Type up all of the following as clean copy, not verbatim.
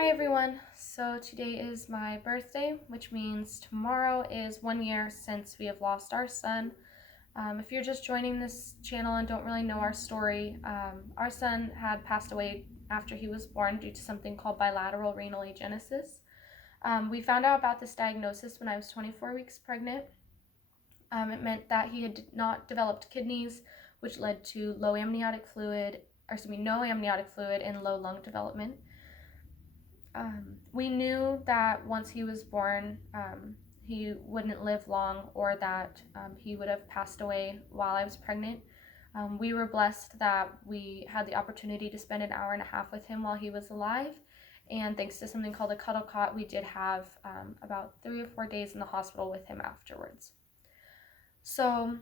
Hi everyone, so today is my birthday, which means tomorrow is 1 year since we have lost our son. If you're just joining this channel and don't really know our story, our son had passed away after he was born due to something called bilateral renal agenesis. We found out about this diagnosis when I was 24 weeks pregnant. It meant that he had not developed kidneys, which led to no amniotic fluid and low lung development. We knew that once he was born, he wouldn't live long, or that he would have passed away while I was pregnant. We were blessed that we had the opportunity to spend an hour and a half with him while he was alive. And thanks to something called a cuddle cot, we did have about 3 or 4 days in the hospital with him afterwards. So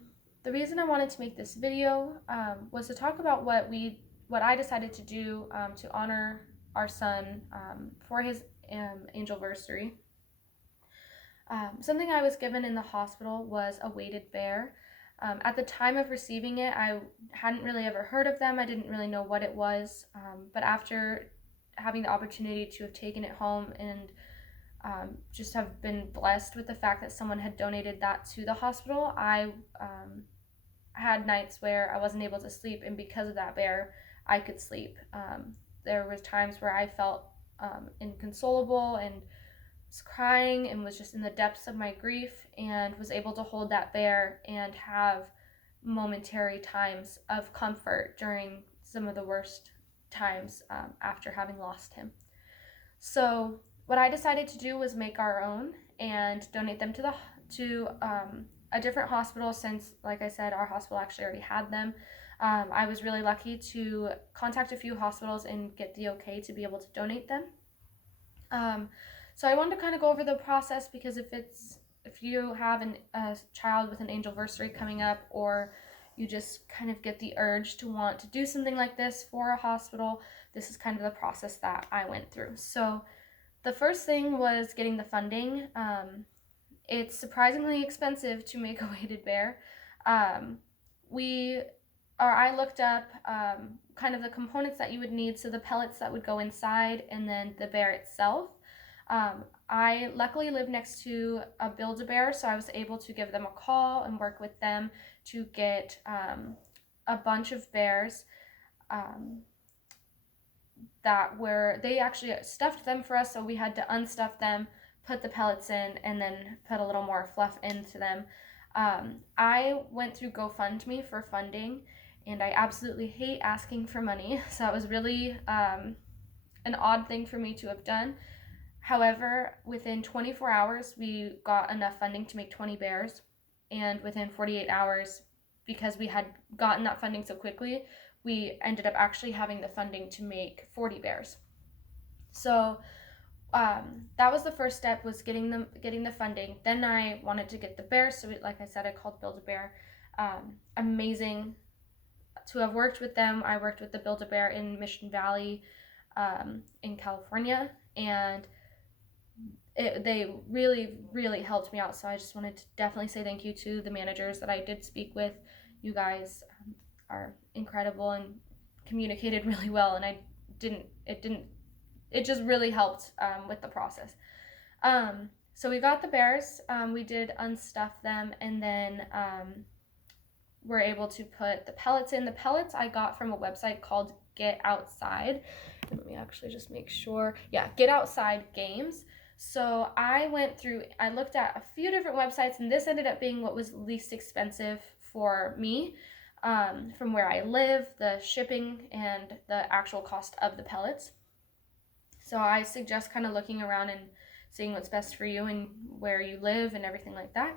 the reason I wanted to make this video was to talk about what I decided to do to honor our son for his Angelversary. Something I was given in the hospital was a weighted bear. At the time of receiving it, I hadn't really ever heard of them. I didn't really know what it was, but after having the opportunity to have taken it home and just have been blessed with the fact that someone had donated that to the hospital, I had nights where I wasn't able to sleep, and because of that bear, I could sleep. There was times where I felt inconsolable and was crying and was just in the depths of my grief, and was able to hold that bear and have momentary times of comfort during some of the worst times after having lost him. So what I decided to do was make our own and donate them to a different hospital, since, like I said, our hospital actually already had them. I was really lucky to contact a few hospitals and get the okay to be able to donate them. So I wanted to kind of go over the process, because if you have a child with an Angelversary coming up, or you just kind of get the urge to want to do something like this for a hospital, this is kind of the process that I went through. So the first thing was getting the funding. It's surprisingly expensive to make a weighted bear. I looked up kind of the components that you would need, so the pellets that would go inside, and then the bear itself. I luckily live next to a Build-A-Bear, so I was able to give them a call and work with them to get a bunch of bears they actually stuffed them for us, so we had to unstuff them, put the pellets in, and then put a little more fluff into them. I went through GoFundMe for funding, and I absolutely hate asking for money, so that was really an odd thing for me to have done. However, within 24 hours, we got enough funding to make 20 bears, and within 48 hours, because we had gotten that funding so quickly, we ended up actually having the funding to make 40 bears. So that was the first step, was getting the funding. Then I wanted to get the bears, so like I said, I called Build-A-Bear. Amazing to have worked with them. I worked with the Build-A-Bear in Mission Valley in California, and they really, really helped me out. So I just wanted to definitely say thank you to the managers that I did speak with. You guys are incredible and communicated really well, and it just really helped with the process. So we got the bears, we did unstuff them, and then we're able to put the pellets in. The pellets I got from a website called Get Outside. Let me actually just make sure. Yeah, Get Outside Games. So I looked at a few different websites, and this ended up being what was least expensive for me. From where I live, the shipping, and the actual cost of the pellets. So I suggest kind of looking around and seeing what's best for you and where you live and everything like that.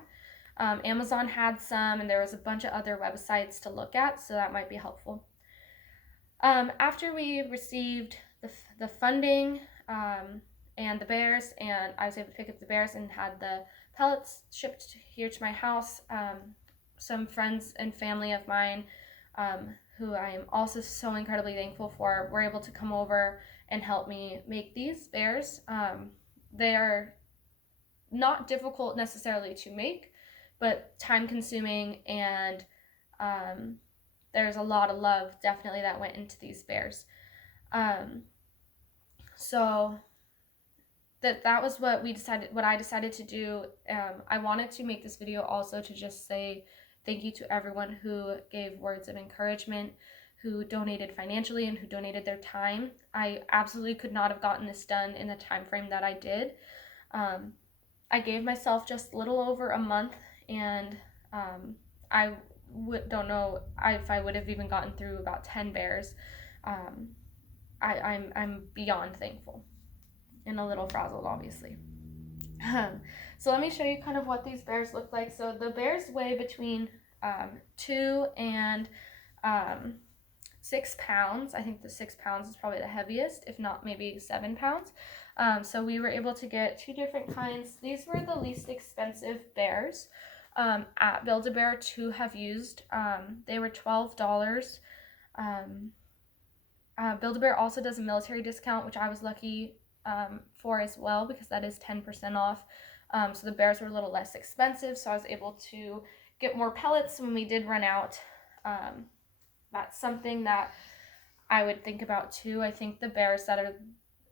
Amazon had some, and there was a bunch of other websites to look at, so that might be helpful. After we received the funding and the bears, and I was able to pick up the bears and had the pellets shipped here to my house, some friends and family of mine, who I am also so incredibly thankful for, were able to come over and help me make these bears. They are not difficult necessarily to make, but time consuming, and there's a lot of love definitely that went into these bears. So that was what I decided to do. I wanted to make this video also to just say thank you to everyone who gave words of encouragement, who donated financially, and who donated their time. I absolutely could not have gotten this done in the time frame that I did. I gave myself just a little over a month, and I don't know if I would have even gotten through about 10 bears. I'm beyond thankful and a little frazzled, obviously. So let me show you kind of what these bears look like. So the bears weigh between 2 and 6 pounds. I think the 6 pounds is probably the heaviest, if not maybe 7 pounds. So we were able to get 2 different kinds. These were the least expensive bears at Build-A-Bear to have used. They were $12. Build-A-Bear also does a military discount, which I was lucky for as well, because that is 10% off. So the bears were a little less expensive, so I was able to get more pellets when we did run out. That's something that I would think about too. I think the bears that are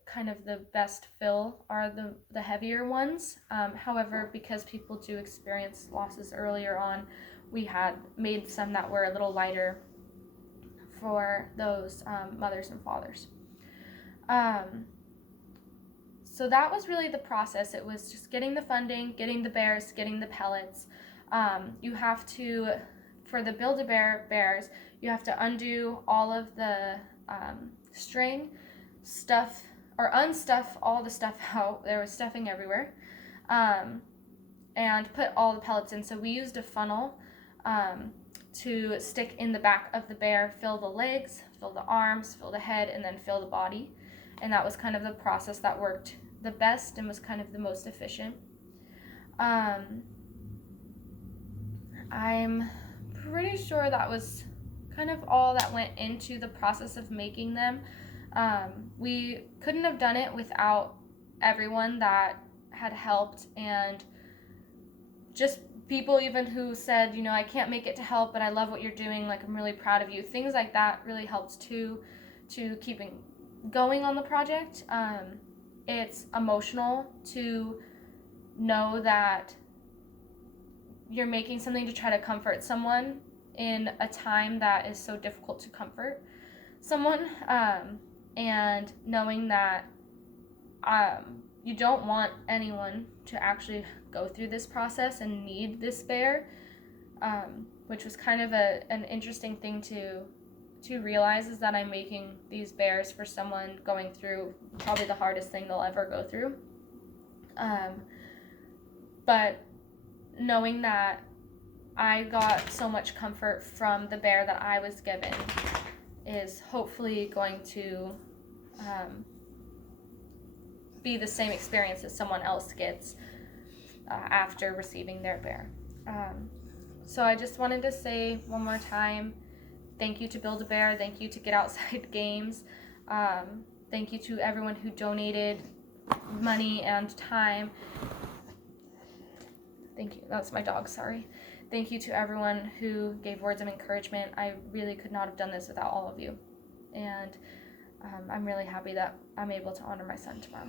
kind of the best fill are the heavier ones. However, because people do experience losses earlier on, we had made some that were a little lighter for those mothers and fathers. So that was really the process. It was just getting the funding, getting the bears, getting the pellets. You have to, for the Build-A-Bear bears, you have to undo all of the string, stuff, or unstuff all the stuff out. There was stuffing everywhere. And put all the pellets in. So we used a funnel to stick in the back of the bear, fill the legs, fill the arms, fill the head, and then fill the body. And that was kind of the process that worked the best and was kind of the most efficient. I'm pretty sure that was kind of all that went into the process of making them. We couldn't have done it without everyone that had helped, and just people even who said, you know, I can't make it to help, but I love what you're doing, like, I'm really proud of you. Things like that really helped too, to keeping going on the project. It's emotional to know that you're making something to try to comfort someone in a time that is so difficult to comfort someone, and knowing that you don't want anyone to actually go through this process and need this bear, which was kind of an interesting thing to realize, is that I'm making these bears for someone going through probably the hardest thing they'll ever go through. But knowing that I got so much comfort from the bear that I was given is hopefully going to be the same experience as someone else gets after receiving their bear. So I just wanted to say one more time, thank you to Build-A-Bear, thank you to Get Outside Games, thank you to everyone who donated money and time. Thank you, that's my dog, sorry. Thank you to everyone who gave words of encouragement. I really could not have done this without all of you. And I'm really happy that I'm able to honor my son tomorrow.